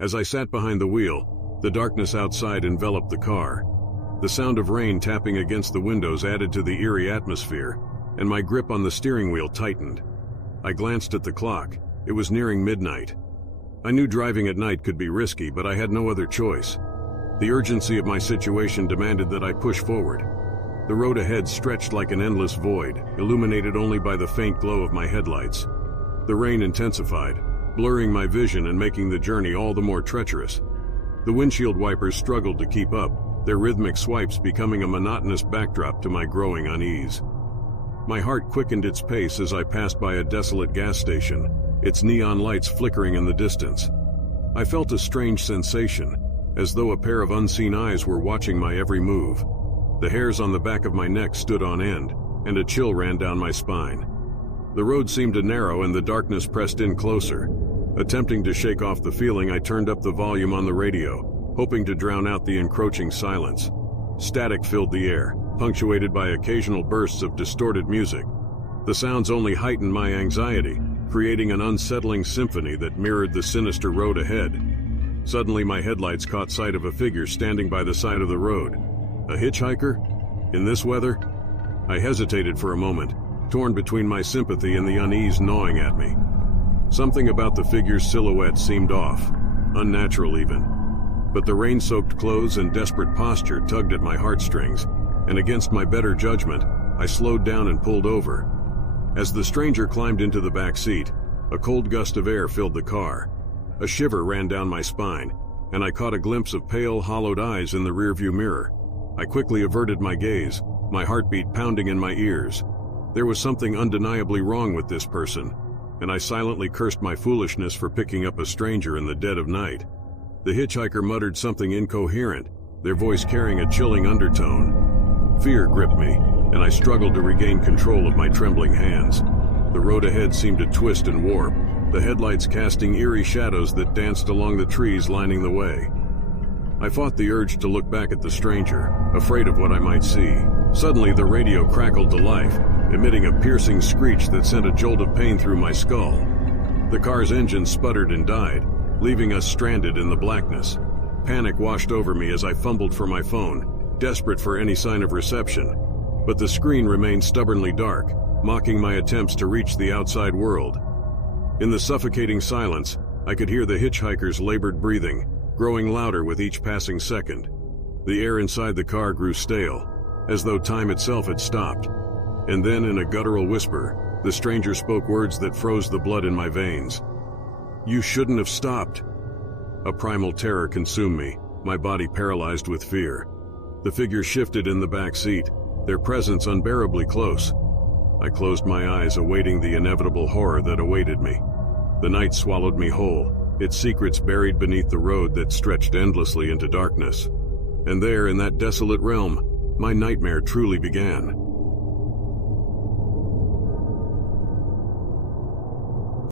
As I sat behind the wheel, the darkness outside enveloped the car. The sound of rain tapping against the windows added to the eerie atmosphere, and my grip on the steering wheel tightened. I glanced at the clock. It was nearing midnight. I knew driving at night could be risky, but I had no other choice. The urgency of my situation demanded that I push forward. The road ahead stretched like an endless void, illuminated only by the faint glow of my headlights. The rain intensified, blurring my vision and making the journey all the more treacherous. The windshield wipers struggled to keep up, their rhythmic swipes becoming a monotonous backdrop to my growing unease. My heart quickened its pace as I passed by a desolate gas station, its neon lights flickering in the distance. I felt a strange sensation, as though a pair of unseen eyes were watching my every move. The hairs on the back of my neck stood on end, and a chill ran down my spine. The road seemed to narrow and the darkness pressed in closer. Attempting to shake off the feeling, I turned up the volume on the radio, hoping to drown out the encroaching silence. Static filled the air, punctuated by occasional bursts of distorted music. The sounds only heightened my anxiety, creating an unsettling symphony that mirrored the sinister road ahead. Suddenly, my headlights caught sight of a figure standing by the side of the road. A hitchhiker? In this weather? I hesitated for a moment, torn between my sympathy and the unease gnawing at me. Something about the figure's silhouette seemed off, unnatural even. But the rain-soaked clothes and desperate posture tugged at my heartstrings, and against my better judgment, I slowed down and pulled over. As the stranger climbed into the back seat, a cold gust of air filled the car. A shiver ran down my spine, and I caught a glimpse of pale, hollowed eyes in the rearview mirror. I quickly averted my gaze, my heartbeat pounding in my ears. There was something undeniably wrong with this person, and I silently cursed my foolishness for picking up a stranger in the dead of night. The hitchhiker muttered something incoherent, their voice carrying a chilling undertone. Fear gripped me, and I struggled to regain control of my trembling hands. The road ahead seemed to twist and warp, the headlights casting eerie shadows that danced along the trees lining the way. I fought the urge to look back at the stranger, afraid of what I might see. Suddenly, the radio crackled to life, emitting a piercing screech that sent a jolt of pain through my skull. The car's engine sputtered and died, leaving us stranded in the blackness. Panic washed over me as I fumbled for my phone, desperate for any sign of reception. But the screen remained stubbornly dark, mocking my attempts to reach the outside world. In the suffocating silence, I could hear the hitchhiker's labored breathing, growing louder with each passing second. The air inside the car grew stale, as though time itself had stopped. And then, in a guttural whisper, the stranger spoke words that froze the blood in my veins. "You shouldn't have stopped." A primal terror consumed me, my body paralyzed with fear. The figure shifted in the back seat, their presence unbearably close. I closed my eyes, awaiting the inevitable horror that awaited me. The night swallowed me whole, its secrets buried beneath the road that stretched endlessly into darkness. And there, in that desolate realm, my nightmare truly began.